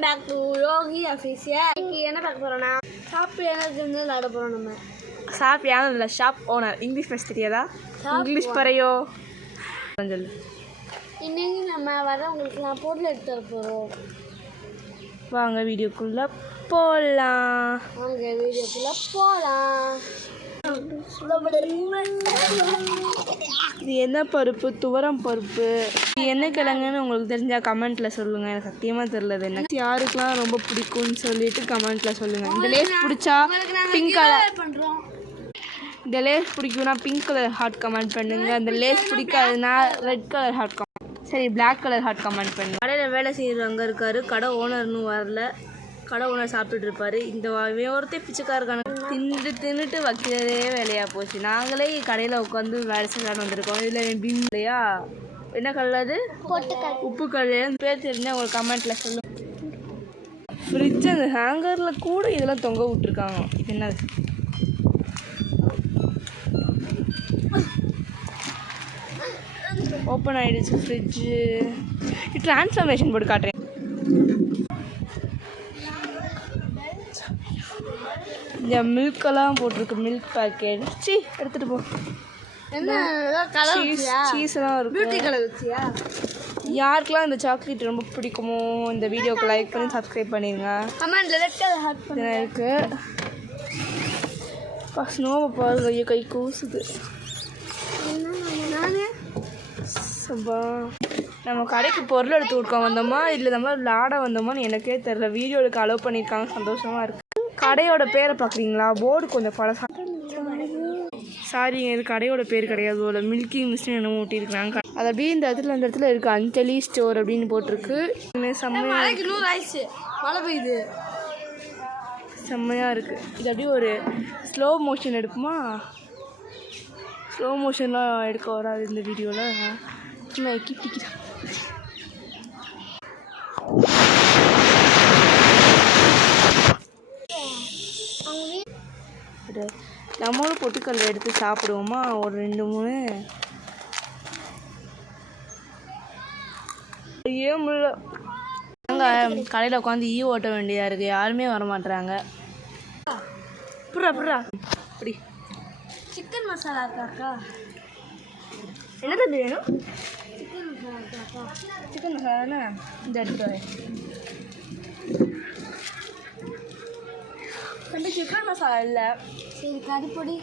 Welcome back to Yogi official. இன்னைக்கு என்ன பார்க்க போகிறோன்னா ஷாப் எனக்கு விளாட போகிறோம். நம்ம ஷாப் யாரும் இல்லை, ஷாப் ஓனர். இங்கிலீஷ் பேச தெரியாதா? இங்கிலீஷ் பறையோ சொல்லு. இன்னைக்கு நம்ம வரவங்களுக்கு நான் பொருள் எடுத்து வர போகிறோம். வாங்க வீடியோக்குள்ளே போகலாம். இது என்ன பருப்பு? துவரம் பருப்பு. இது என்ன கிழங்குன்னு உங்களுக்கு தெரிஞ்சால் கமெண்ட்டில் சொல்லுங்கள். எனக்கு சத்தியமாக தெரியல என்ன. யாருக்கெல்லாம் ரொம்ப பிடிக்கும்னு சொல்லிட்டு கமெண்ட்டில் சொல்லுங்கள். இந்த லேஸ் பிடிச்சா பிங்க் கலர் பண்ணுறோம். இந்த லேஸ் பிடிக்கும்னா பிங்க் கலர் ஹார்ட் கமெண்ட் பண்ணுங்கள். அந்த லேஸ் பிடிக்காதுன்னா ரெட் கலர் ஹார்ட் கமெண்ட், சரி பிளாக் கலர் ஹார்ட் கமெண்ட் பண்ணுங்கள். கடையில் வேலை செய்கிறவங்க இருக்கார். கடை ஓனர்னு வரல. கடை ஓனர் சாப்பிட்டுட்டு இருப்பார். இந்த ஒருத்தர் பிச்சைக்காரக்கான தின்னுட்டு வைக்கிறதே வேலையாக போச்சு. நாங்களே கடையில் உட்காந்து வேலை செய்யலான்னு வந்திருக்கோம். இதில் பின் இல்லையா? என்ன கலர் அது? உப்பு கலர். பேர் தெரிஞ்சால் உங்களுக்கு கமெண்ட்டில் சொல்லுங்கள். ஃப்ரிட்ஜ் அந்த ஹேங்கரில் கூட இதெல்லாம் தொங்க விட்டுருக்காங்க. இது என்னது? ஓப்பன் ஆகிடுச்சு ஃப்ரிட்ஜு. ட்ரான்ஸ்ஃபர்மேஷன் போட்டு காட்டுறேன். இந்த மில்கெல்லாம் போட்டிருக்கு. Milk packet. எடுத்துகிட்டு போ. என்ன கலர்? சீஸ்லாம் இருக்கும். பியூட்டி கலர் வச்சியா? யாருக்கெல்லாம் இந்த சாக்லேட் ரொம்ப பிடிக்குமோ இந்த வீடியோக்கு லைக் பண்ணி சப்ஸ்கிரைப் பண்ணிடுங்க. கமெண்ட்ல ரெட் கலர் ஹார்ட் பண்ணுங்க. இருக்குது ஸ்னோவை பாருங்க. கை கூசுது. நம்ம கடைக்கு பொருள் எடுத்து கொடுக்க வந்தோமா இல்லை நம்ம விளாட வந்தோமான்னு எனக்கே தெரில. வீடியோவுக்கு அலோவ் பண்ணியிருக்காங்க. சந்தோஷமாக இருக்குது. கடையோட பேரை பார்க்குறீங்களா? போர்டு கொஞ்சம் பழசா. சாரிங்க, இது கடையோட பேர் கிடையாது. ஒரு மில்கி மிஸ்ட்னு என்னமோ ஊட்டியிருக்கிறாங்க. அது அப்படியே இந்த இடத்துல இருக்குது. அஞ்சலி ஸ்டோர் அப்படின்னு போட்டிருக்கு. மழை பெய்யுது. செம்மையாக இருக்குது. இது அப்படியே ஒரு ஸ்லோ மோஷன் எடுக்குமா? ஸ்லோ மோஷன்லாம் எடுக்க வராது இந்த வீடியோவில். சும்மா கிட்டிக்கிறேன். நம்மளும் பொட்டுக்கல்ல எடுத்து சாப்பிடுவோமா? ஒரு 2-3 ஏன் முடியல. நாங்கள் கடையில் உட்காந்து ஓட்ட வேண்டியதாக இருக்குது. யாருமே வரமாட்டுறாங்க. புறா அப்படி சிக்கன் மசாலா இருக்காக்கா? என்ன தம்பி வேணும்? சிக்கன் மசாலா இருக்காக்கா? சிக்கன் மசாலாண்ணா இந்த எடுத்து தம்பி. சிக்கன் மசாலா இல்லை. சரி கறிப்பொடி.